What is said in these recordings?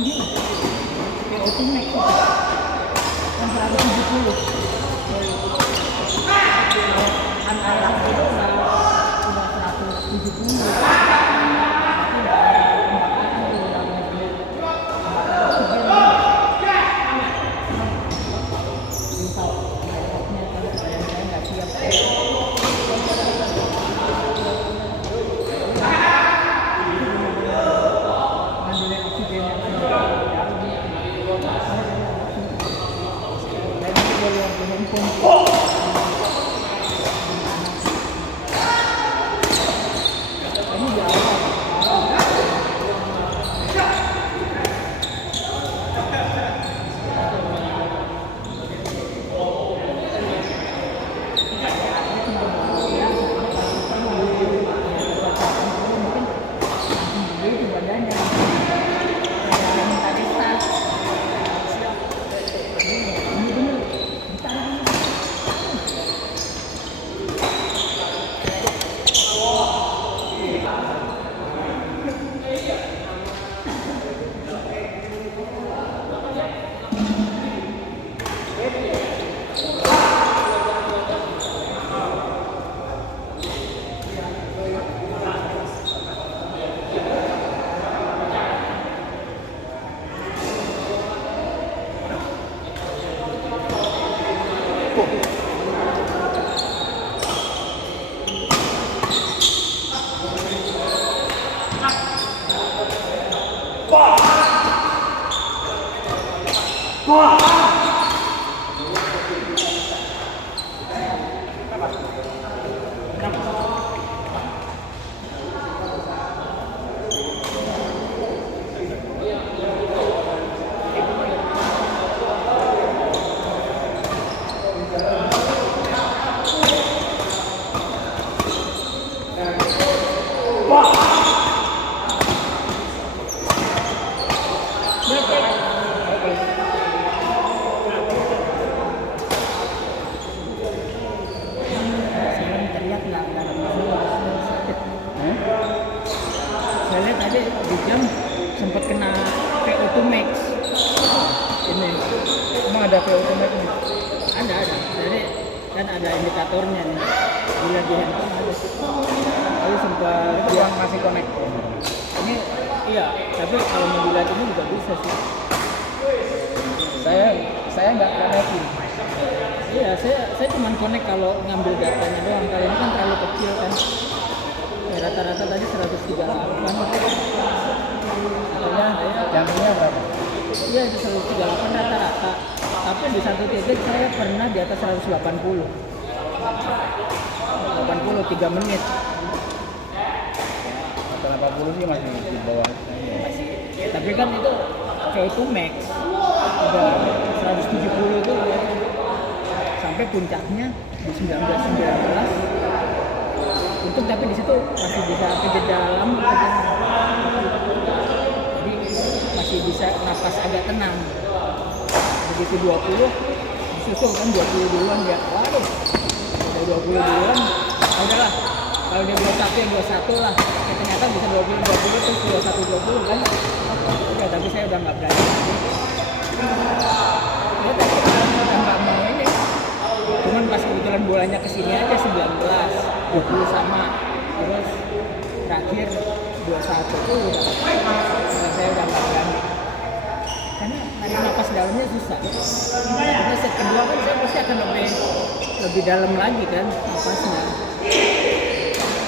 ini PO2 Max itu kan 170. Kan air itu udah 170. Saya lihat tadi di jam sempat kena PO2 Max. Ini Emang ada PO2 Max nih? ada. Jadi kan ada indikatornya nih. Dilihat di handphone ada. Lalu sempat Itu yang masih connect. ini iya, tapi kalau mau dilihat ini juga bisa sih. Saya nggak connectin. Iya, saya cuma connect kalau ngambil datanya doang. Kalau ini kan terlalu kecil kan. Ya, rata-rata tadi 138. Katanya Jamnya berapa? iya itu 138 rata-rata. Tapi di satu titik saya pernah di atas 180. 80 3 menit. Atau 80 sih masih di bawah saya. Tapi kan itu VO2 Max udah 170 itu ya. Sampai puncaknya di 1919. Untung tapi di situ masih bisa ke dalam, jadi masih bisa napas agak tenang. Begitu 20 disusul kan 20 duluan ya, waduh udah 20 duluan, udahlah kalau dia 21 ya 21 lah. Ya, ternyata bisa 20 terus 21 20 kan. Udah, tapi saya udah nggak berani. Ya, tapi udah nggak mau ini. Cuman pas kebetulan bolanya kesini aja 19, 20 sama, terus terakhir 21 tuh udah saya udah nggak berani. Karena narik napas dalamnya susah. Karena set kedua kan saya pasti akan lebih dalam lagi kan napasnya.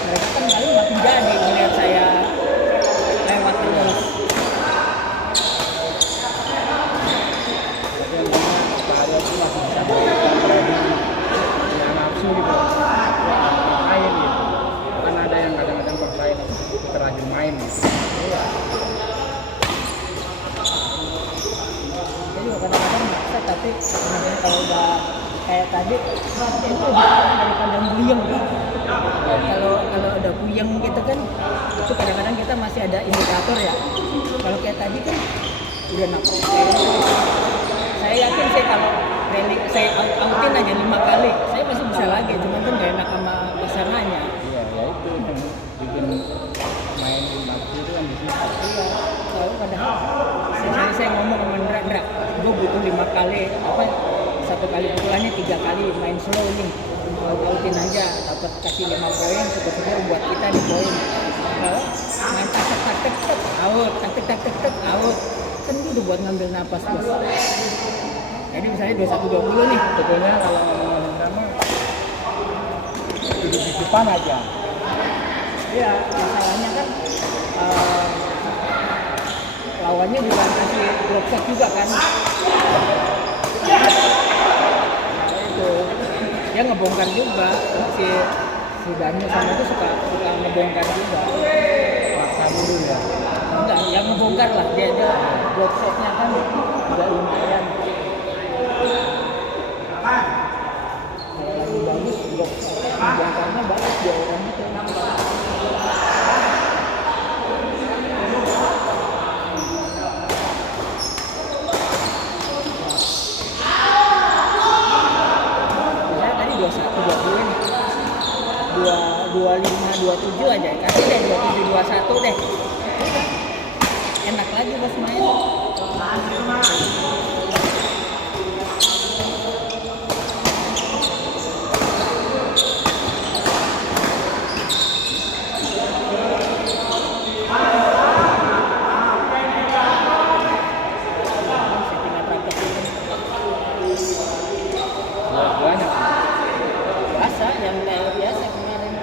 Mereka kan kali makin jadi melihat saya lewat terus. Tapi yang mana Pak Aryo itu masih bisa melakukan trading yang nafsu gitu. Main gitu. Kan ada yang kadang-kadang bersaing terlanjur main gitu. Saya juga kadang-kadang maksa, tapi sebenarnya kalau udah kayak tadi itu lebih parah daripada buyeng. Kalau udah buyeng gitu kan, itu kadang-kadang kita masih ada indikator ya. Kalau kayak tadi kan udah napas. Saya yakin sih kalau rally saya outin aja 5 kali, saya masih bisa lagi, cuman kan gak enak sama pasangannya. Iya, ya itu yang bikin main nafsu itu kan di situ. Iya, soalnya padahal saya apa, satu kali pukulannya 3 kali main slow nih, pautin aja dapat kasih 5 poin, syukur buat kita di poin. Kalau main taktek out, taktek out, kan gitu buat ngambil napas bos. Jadi misalnya 21-20 nih, Sebetulnya kalau ngomong sama duduk di depan aja. ya masalahnya kan lawannya juga kasih drop shot juga kan. Nah, itu dia ngebongkar juga si Daniel sama itu suka ngebongkar juga. Paksa dulu ya. Enggak, yang ngebongkar lah dia drop shotnya kan udah lumayan. Kalau lagi bagus drop shot ngebongkarnya bagus dia orang itu. Misalnya tadi 21-20 nih, 25-27 aja, kasih deh 27-21 deh, enak lagi bos main. Settingan raket ini Banyak. biasa, yang kayak biasa kemarin.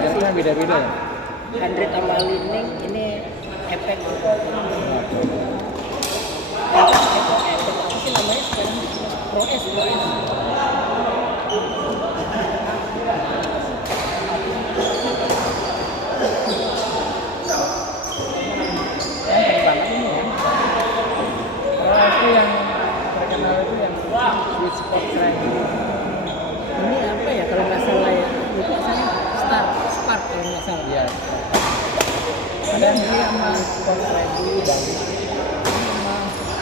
Biasanya beda-beda ya. Andre sama Lining ini efek apa sih namanya sekarang, Pro S. Yang banget ini ya. Kalau itu yang terkenal itu yang Sweet Spot Training. Ini apa ya kalau nggak salah ya, lupa saya, Spark kalau nggak salah. Iya. Ada dia sama Spot Training Bali. sama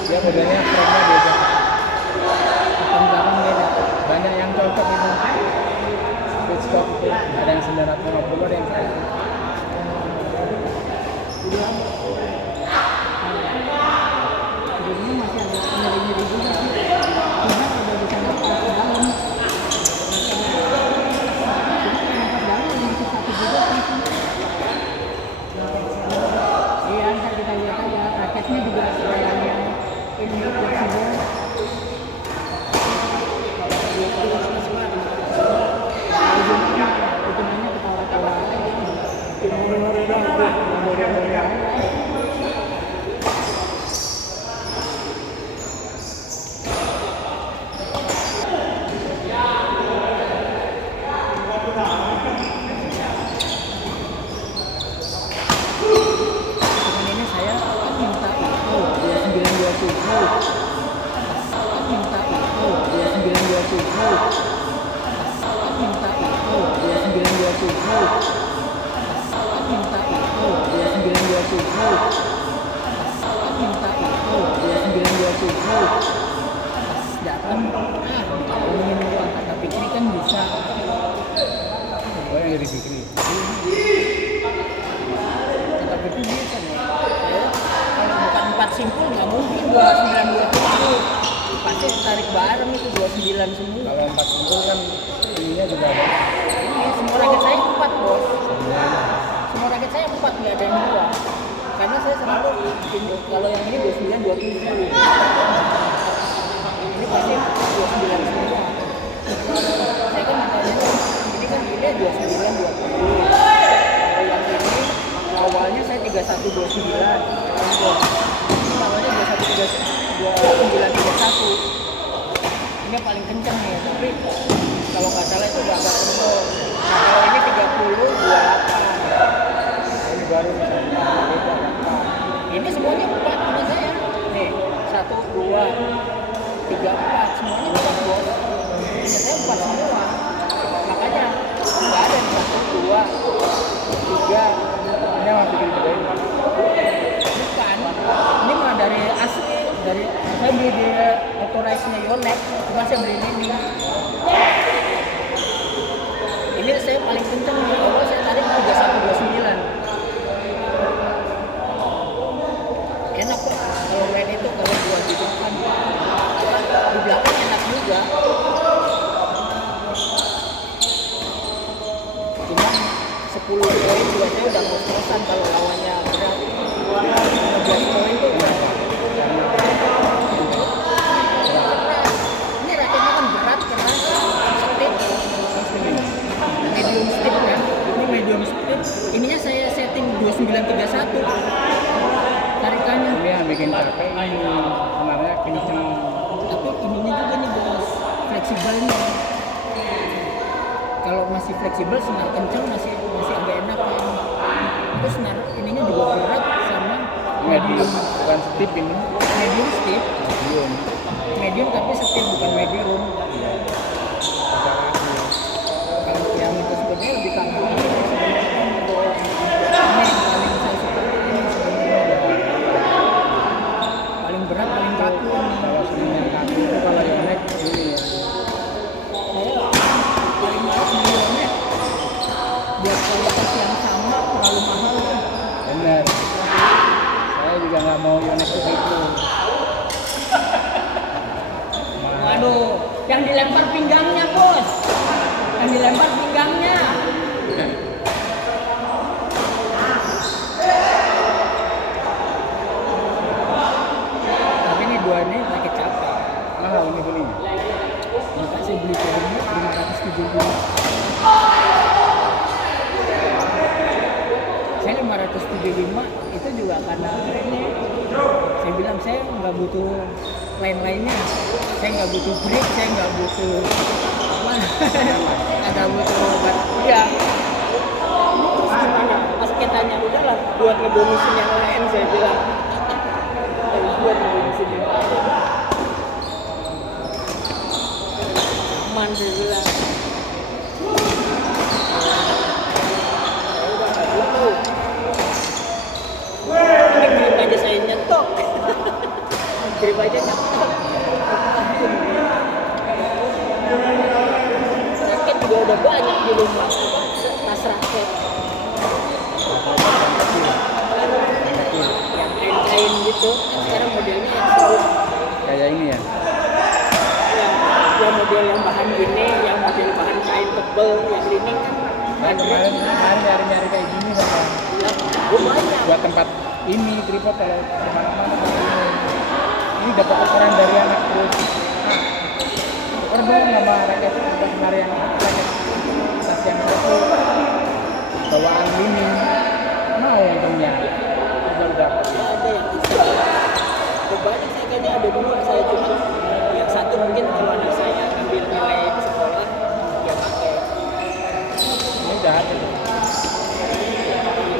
Dia modelnya frame-nya beda. depan belakang beda. Banyak yang cocok itu. Sweet Spot itu ada yang 950, ada yang 1000. Jadinya masih ada nyeri-nyeri juga sih. Cuma udah bisa nafas dalam. Cuma nafas dalam masih satu juga sih. Iya, ntar kita lihat aja. Raketnya juga yang ini fleksibel. Ujungnya ketawa-tawa aja. Cuman ini saya kan minta itu 2927. Kan minta itu 2927. Kan minta itu 2927. Kan minta itu 2927. Kan minta itu 2927. Datang, ngomongin uang kata Fikri kan bisa. Oh yang jadi Fikri. Kata Fikri bisa nih. Ya, kalau bukan 4 simpul nggak mungkin 2927. Pasti tarik bareng itu 29 semua. Kalau 4 simpul kan ininya juga ada. Ini semua raket saya 4 bos. Semua raket saya 4, nggak ada yang 2. Karena saya selalu kalau yang ini 2927. Ini pasti 29 semua. Saya kan mintanya ini kan ide 2920. Kalau yang ini awalnya saya 3129. Ini awalnya 2931. Ini paling kencang nih, tapi kalau poin juga saya udah ngos-ngosan kalau lawannya berat. 15 poin tuh ini raketnya kan berat, keras, stiff, medium stiff kan. Ini medium stiff. Ininya saya setting 2931 tarikannya. Ini yang bikin capek ini sebenarnya kenceng. Tapi ininya juga nih bos, fleksibelnya. Kalau masih fleksibel senar kencang masih agak enak kan. Terus senar ininya juga berat sama Medium, bukan stiff ini. medium stiff. Medium. Medium tapi stiff bukan medium. Kalau yang itu sebenarnya lebih kaku. Ini yang paling saya suka ini sebenarnya. Paling berat, paling kaku ini. Kalau sebenarnya kaku itu kalau Yonex ini ya. Saya paling males milihnya biar kualitas yang sama terlalu mahal kan. Bener. Saya juga nggak mau Yonex itu. Waduh, yang dilempar pinggangnya bos, yang dilempar pinggangnya. Tapi ini dua ini sakit capek. Mahal ini belinya. Maka saya beli filmnya 575. Saya 575 itu juga karena ini. Saya bilang saya nggak butuh lain-lainnya. Saya nggak butuh grip, saya nggak butuh apa, nggak butuh obat. Ya. Terus gimana? Pas kita tanya udahlah buat ngebonusin yang lain saya bilang. Terus buat ngebonusin yang lain. Aman saya bilang. Saya udah nggak butuh. Ini grip aja saya nyetok. Grip aja nyetok. Raket juga udah banyak di rumah. Tas raket. Yang kain-kain gitu. Kan sekarang modelnya yang seru. Kayak ini ya. Yang model yang bahan gini, yang model bahan kain tebel, yang ini kan Nah, kemarin nyari-nyari kayak gini Bapak. lumayan. Buat tempat ini tripod kalau kemana-mana pakai ini. Ini dapat ukuran dari anak terus. Nah, tuker dong sama raket udah nari yang raket tas yang itu bawaan ini mau untungnya baru dapat. Ada yang bisa. Banyak sih kayaknya ada dua saya cuma yang satu mungkin kalau anak saya ambil nilai di sekolah dia pakai. Ini jahat itu.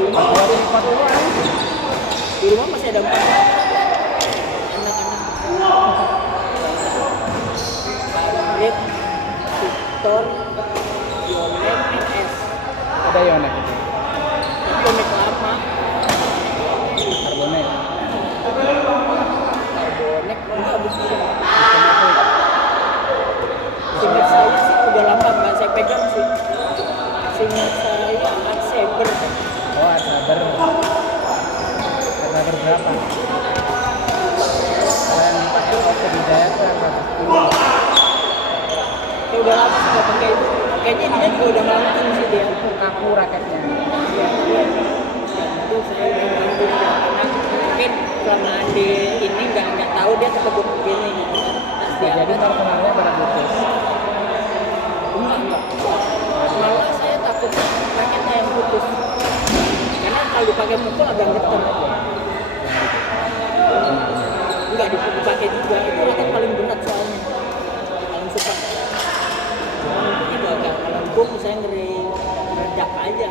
Buat tripod doang. Di rumah masih ada 4 enak-enak. Grip, Victor, Yonex, NS. Ada Yonex itu. Tapi Yonex lama. Carbonex. Carbonex enggak begitu. Singkat saya sih udah lama nggak saya pegang sih. Singkat saya Art Saber. Oh, Art Saber. Art Saber berapa? Kalau yang pakai Oke Hidayat itu Art Saber 10. Ya udah lama sih nggak pakai itu. Kayaknya dia juga udah melengkung sih dia. Kaku raketnya. Itu saya udah melengkung ya. Karena mungkin kelamaan di ini nggak tahu dia tekebuk begini gitu kan. Pas Jadi diangkat, personalnya pada putus. enggak. Malah saya takut raketnya yang putus. Karena kalau dipakai mukul agak getar. Enggak dipakai juga. Itu raket paling berat soalnya. Paling suka. Itu agak melengkung, saya ngeri meledak aja.